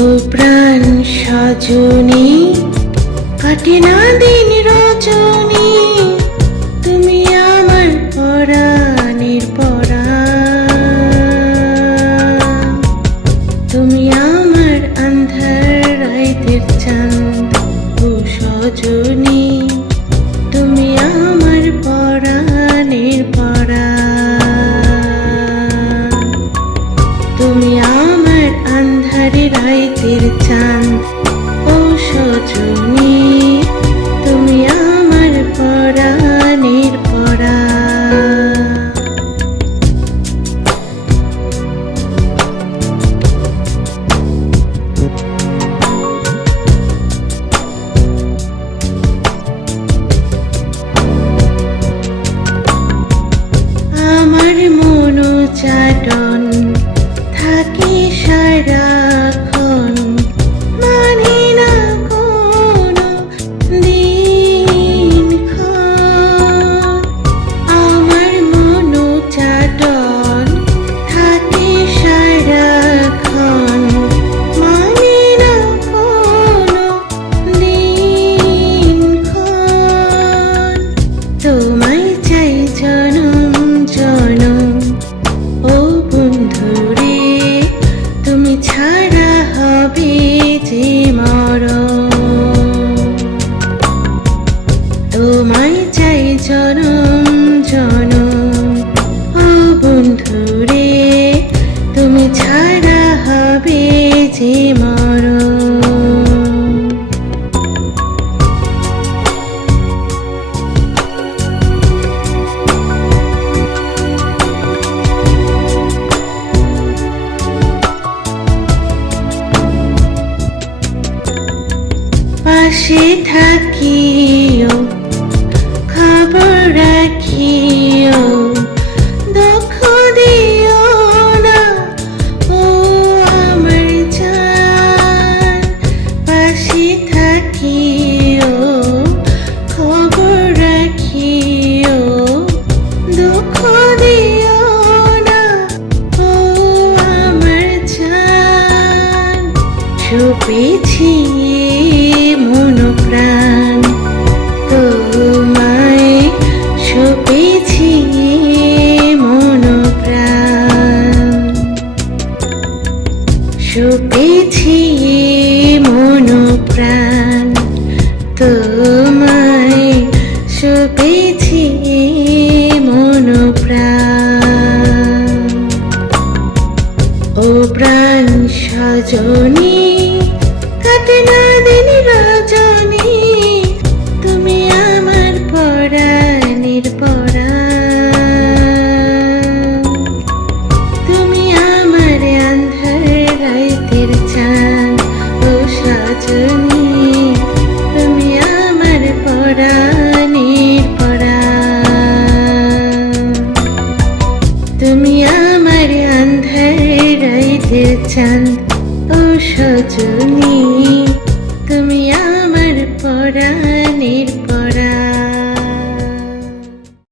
ও প্রাণ সজনী, কাটে না দিন রজনী, তুমি আমার পরাণের পরাণ। তুমি আমার আন্ধার রাইতের চাঁদ, ও সজনী, তুমি আমার পরাণের পরাণ। তুমি আমার আন্ধারে রাইতের চাঁদ, ও সজনী, তুমি আমার পরাণের পরাণ। আমার মনোচাটন থাকে সারাক্ষণ, মানে না কোনো দিনক্ষণ। আমার মনোচাটন থাকে সারাক্ষণ, মানে না কোনো দিনক্ষণ। তোমায় চাই জনম জনম, ও বন্ধুরে, তুমি ছাড়া হবে যে মরণ। তোমায় চাই জনম জনম, ও বন্ধুরে, তুমি ছাড়া হবে যে মরণ। পাশে থাকিও, খবর রাখিও, দুঃখ দিও না, ও আমার জান। পাশে থাকিও, খবর রাখিও, দুঃখ দিও না, ও আমার জান। ছুপেছি মন প্রাণ, তোমায় ছুপেছি মন প্রাণ। ছুপেছি মন প্রাণ, তোমায় ছুপেছি মন প্রাণ। ও প্রাণ সজনী, কাটে না দিন রজনী, তুমি আমার পরাণের পরাণ। তুমি আমার আন্ধার রাইতের চাঁদ, ও সজনী, তুমি আমার পরাণের পরাণ। তুমি আমার আন্ধার রাইতের চাঁদ, ও সজনী।